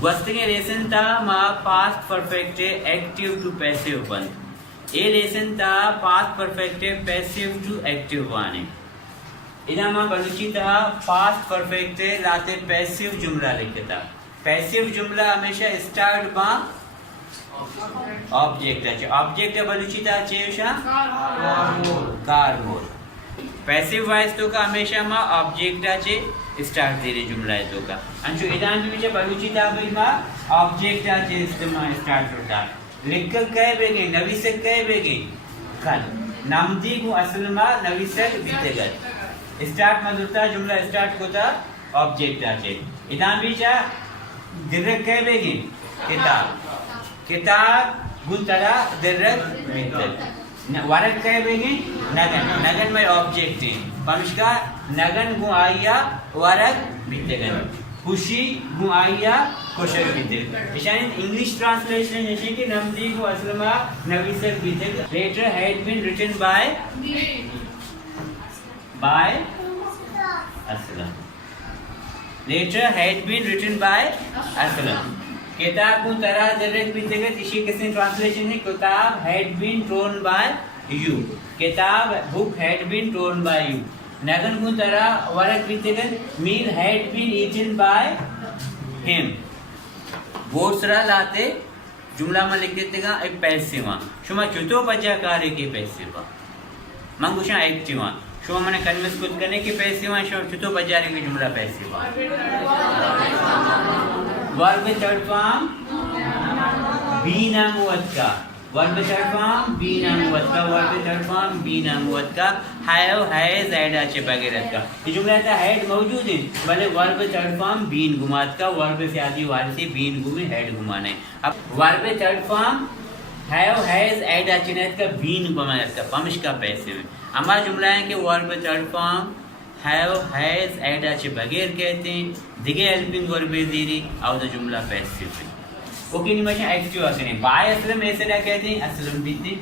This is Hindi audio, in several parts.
Gwasting lesson ta ma past perfect active to passive one. A lesson ta past perfect passive to active one. इधर मां बलूची था past perfect लाते passive जुमला लिखे था. Passive जुमला हमेशा start बा object है. Object बलूची था चेशा कार मोर. Passive voice तो का हमेशा मां object है स्टार्ट दे रही जुमला है तो का अंशु इदान भी मुझे बलूची था भाई मां ऑब्जेक्ट है इस्तेमाल स्टार्ट होता लिख कह बेगे नविसक कह बेगे कल नामदी को असल में नविसक बीतेगत स्टार्ट मदुरता जुमला स्टार्ट होता ऑब्जेक्ट है इदान भी चा दिरक कह बेगे किताब गुंतरा दिरक बीतेग वारक कह बेगे नगन में ऑब्जेक्ट है पमिश्का नगन गु आया वारक बीतेगन खुशी गु आया कोशल बीतेग इशान इंग्लिश ट्रांसलेशन जैसे कि नमदी को असल में नविसक बीतेग letter had been written by Aslam letter had been written by Aslam किताब को तरह दरक बीतेग इसी किसने ट्रांसलेशन है किताब had been thrown by you किताब book had been thrown by you नगन को तरह वरक बीतेगन meal had been eaten by him बोसरा लाते जुमला में लिख देते का एक पैसिवा शुमा चुतो बजा कार्य के पैसिवा मंगुशा एक्टिवा शुमा मैंने कन्विंस खुद करने के पैसिवा शो चुतो बजा रे के जुमला पैसिवा वर्ब थर्ड फॉर्म बी नाम वत का वर्ब थर्ड फॉर्म बी नाम वत का वर्ब थर्ड फॉर्म बी नाम वत का हैव हैज ऐड आचे वगैरह का ये जुमला था हैड मौजूद है भले वर्ब थर्ड फॉर्म बीन गुमात का वर्ब से आदि वाले से बीन गुमे हैड गुमाने अब verb third form have has add आचे ने का बीन गुमाने का पमिश का पैसे में हमारा जुमला है कि verb third form have has add आचे बगैर कहते हैं दिगे हेल्पिंग वर्ब दीरी और द जुमला पैसिव है ओके निमशा एक्टिव आकने बाय असलम ऐसे क्या कहते हैं असलम बीती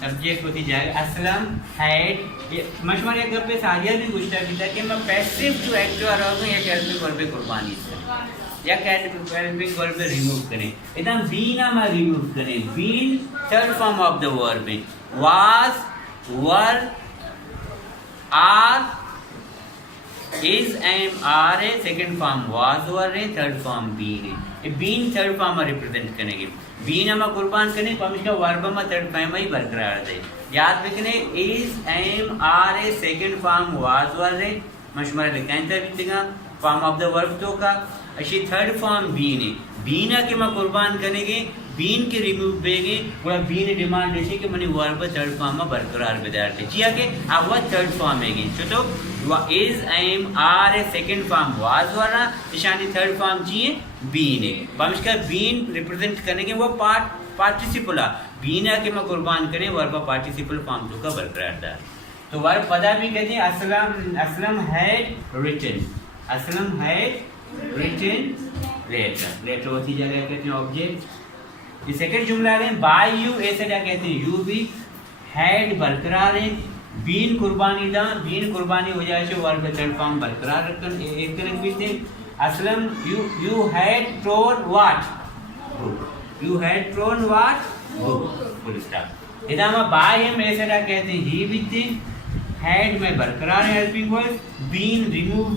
सब्जेक्ट होती जाएगा असलम हैड मशवरा एक पे सारिया भी गुस्सा बीता कि मैं पैसिव टू एक्टिव आ रहा हूं या हेल्पिंग वर्ब कुर्बानी से या हेल्पिंग वर्ब रिमूव करें एकदम बी ना मैं रिमूव करें been third form of the verb was were are is am are है सेकंड फॉर्म was were है थर्ड फॉर्म been है ये been थर्ड फॉर्म में रिप्रेजेंट करेंगे been हम कुर्बान करने पमिश का वर्ब में थर्ड फॉर्म में ही बरकरार है याद रखने is am are है सेकंड फॉर्म was were है मशमरा लिखते हैं तरीका फॉर्म ऑफ द वर्ब तो का अशी थर्ड फॉर्म been है been के मैं कुर्बान करेंगे बीन के रिमूव बेगे पूरा बीन डिमांड ऐसे कि मनी वर्ब थर्ड फॉर्म में बरकरार विद्यार्थी जिया के आवा थर्ड फॉर्म है तो is am are a second form was वाला निशानी थर्ड फॉर्म जी बीन है बम्स का बीन रिप्रेजेंट करने के वो पार्टिसिपल बीन के मैं कुर्बान करें वर्ब पार्टिसिपल फॉर्म तो का बरकरार था तो वर्ब पदा भी कहते हैं असलम हैड रिटन लेटर होती जगह कहते हैं ऑब्जेक्ट ये सेकंड जुमला है बाय यू ऐसे क्या कहते हैं यू भी हैड बरकरार है बीन कुर्बानी हो जाए तो वर्ब थर्ड फॉर्म बरकरार रखकर एक तरह भी थे असलम you had thrown what full stop इधर हम बाय हिम ऐसे क्या कहते हैं ही भी थे हैड में बरकरार हेल्पिंग वर्ब बीन रिमूव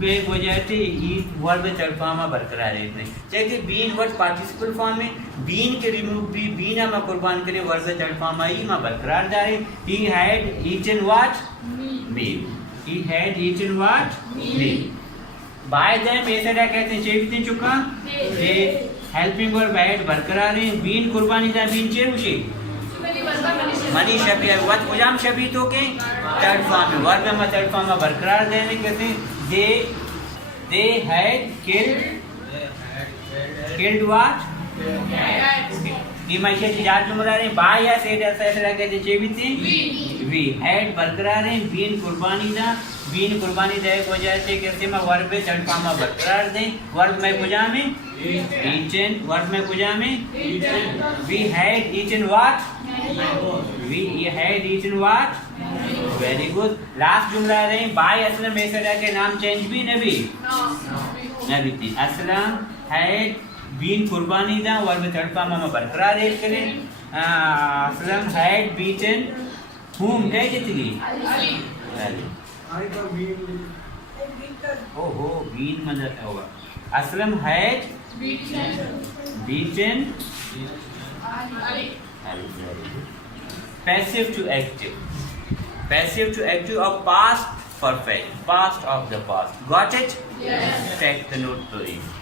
बे हो जाते ईट वर्ब थर्ड फॉर्म में बरकरार है इतने चाहे बीन वर्ड पार्टिसिपल फॉर्म में बीन के रिमूव भी बीन में कुर्बान करे वर्ब थर्ड फॉर्म में ही में बरकरार जा रहे he had eaten what meal by them ऐसे क्या कहते हैं चेविते चुका दे हेल्पिंग वर्ब हैड बरकरार है बीन कुर्बानी दा बीन चेरुशी मनी शबी वत गुलाम शबी तो के थर्ड फॉर्म में वर्ब में थर्ड फॉर्म में बरकरार देने कहते दे हैड किल्ड व्हाट निमाशे चार जुमला रे बाय या से ऐसा कहते चेविते वी हैड बरकरार है बीन कुर्बानी दा हो जाते कैसे में वर्ब थर्ड फॉर्म में बरकरार दे वर्ब में गुलाम में ईटन वर्ब में गुलाम में we had eaten what We had eaten what? Very good. Last जुमला रहे बाय असलम ऐसा के नाम चेंज भी नहीं everything. Aslam had been qurbani da verb third form में बरकरार रेल करें. Aslam had beaten whom कह जितली Ali. ओहो बीन मदद होगा. Aslam had beaten Ali. Passive to active. Passive to active of past perfect. Past of the past. Got it? Yes. Take the note, please.